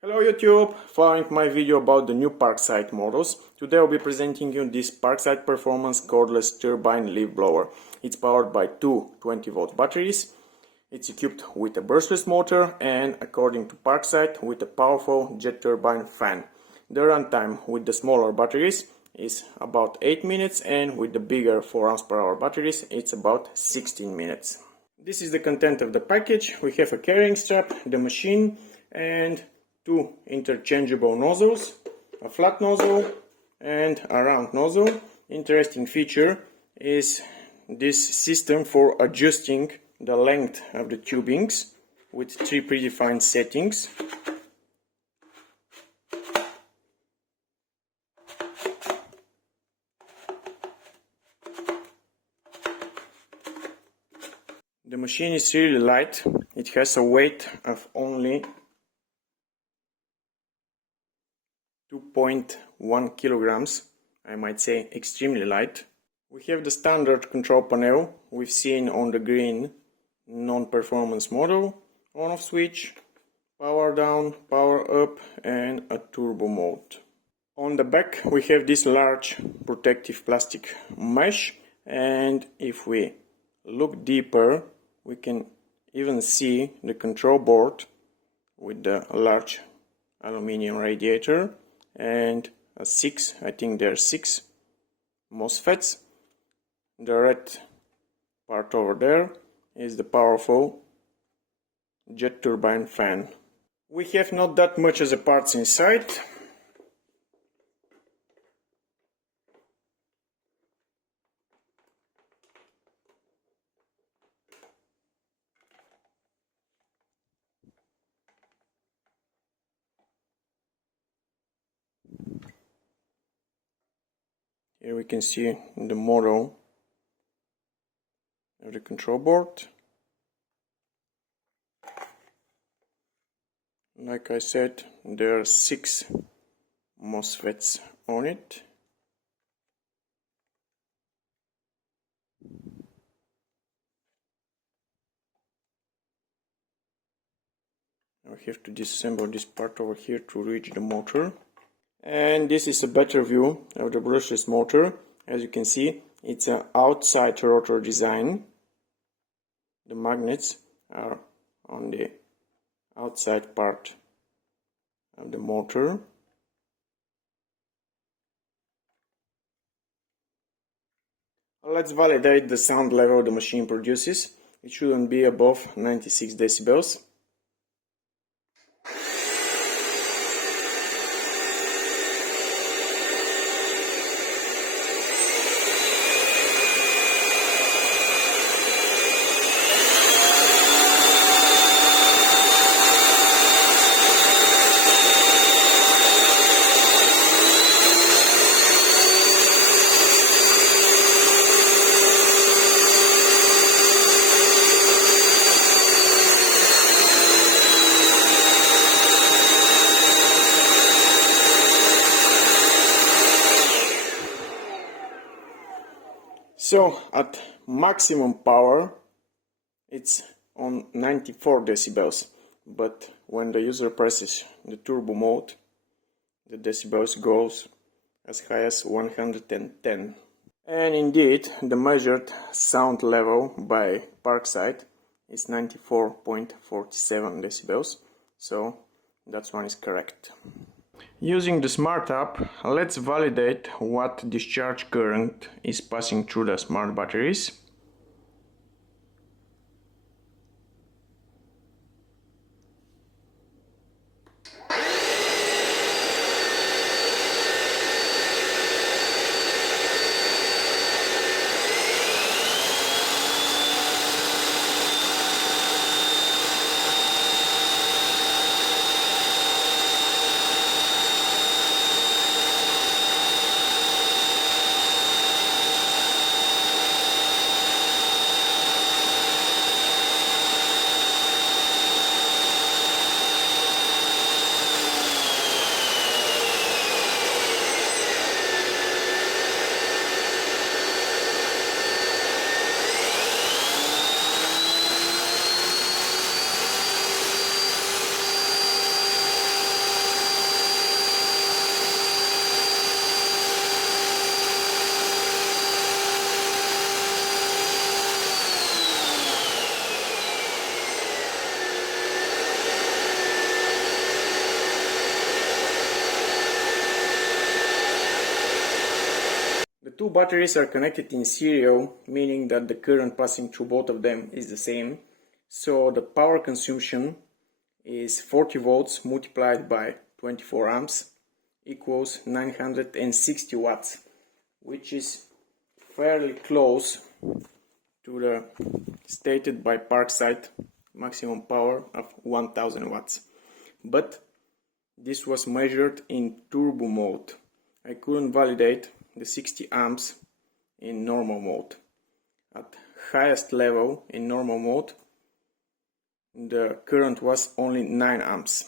Hello YouTube, following my video about the new Parkside models. Today I'll be presenting you this Parkside Performance cordless turbine leaf blower. It's powered by two 20-volt batteries. It's equipped with a brushless motor and, according to Parkside, with a powerful jet turbine fan. The runtime with the smaller batteries is about 8 minutes and with the bigger 4 amps per hour batteries it's about 16 minutes. This is the content of the package. We have a carrying strap, the machine, and two interchangeable nozzles, a flat nozzle and a round nozzle. Interesting feature is this system for adjusting the length of the tubings with three predefined settings. The machine is really light. It has a weight of only 2.1 kilograms, I might say extremely light. We have the standard control panel we've seen on the green non-performance model, on-off switch, power down, power up and a turbo mode. On the back we have this large protective plastic mesh, and if we look deeper we can even see the control board with the large aluminium radiator and I think there are 6 MOSFETs. The red part over there is the powerful jet turbine fan. We have not that much as a parts inside. Here we can see the model of the control board. Like I said, there are 6 MOSFETs on it. I have to disassemble this part over here to reach the motor. And this is a better view of the brushless motor. As you can see, it's an outside rotor design. The magnets are on the outside part of the motor. Let's validate the sound level the machine produces. It shouldn't be above 96 decibels. So at maximum power it's on 94 decibels, but when the user presses the turbo mode the decibels goes as high as 110. And indeed the measured sound level by Parkside is 94.47 decibels, so that one is correct. Using the smart app, let's validate what discharge current is passing through the smart batteries. two batteries are connected in serial, meaning that the current passing through both of them is the same. So the power consumption is 40 volts multiplied by 24 amps equals 960 watts, which is fairly close to the stated by Parkside maximum power of 1000 watts. But this was measured in turbo mode. I couldn't validate the 60 amps in normal mode. At highest level in normal mode, the current was only 9 amps.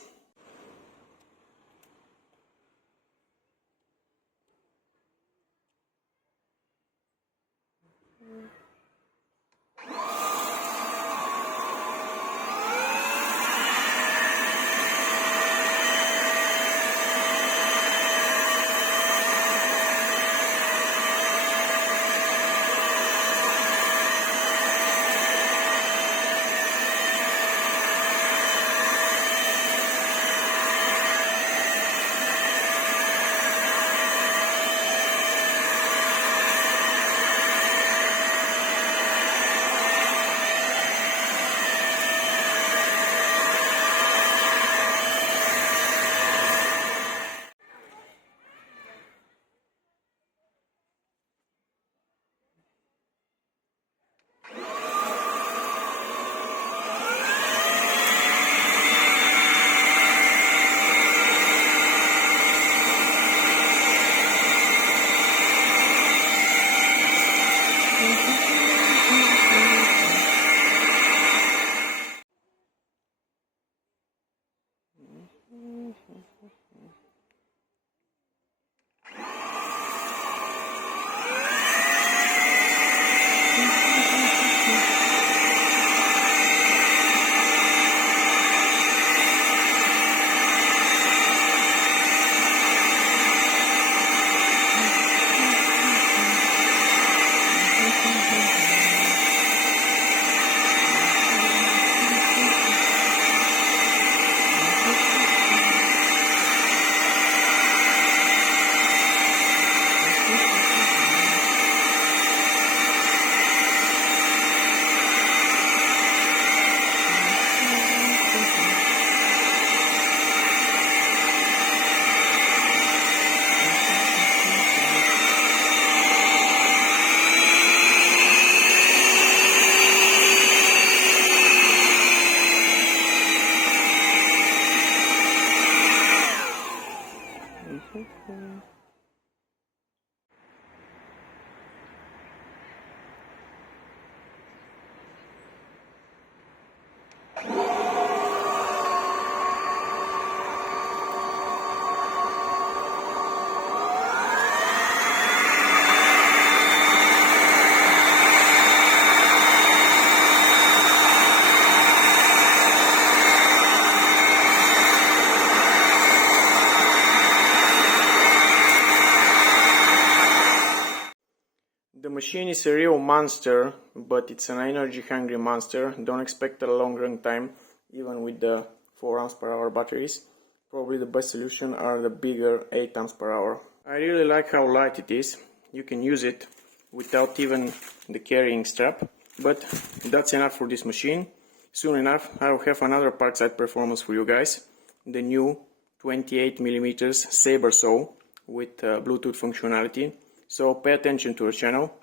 The machine is a real monster, but it's an energy-hungry monster. Don't expect a long run time, even with the 4 amps per hour batteries. Probably the best solution are the bigger 8 amps per hour. I really like how light it is. You can use it without even the carrying strap. But that's enough for this machine. Soon enough, I will have another Parkside Performance for you guys. The new 28mm saber saw with Bluetooth functionality. So pay attention to our channel.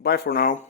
Bye for now.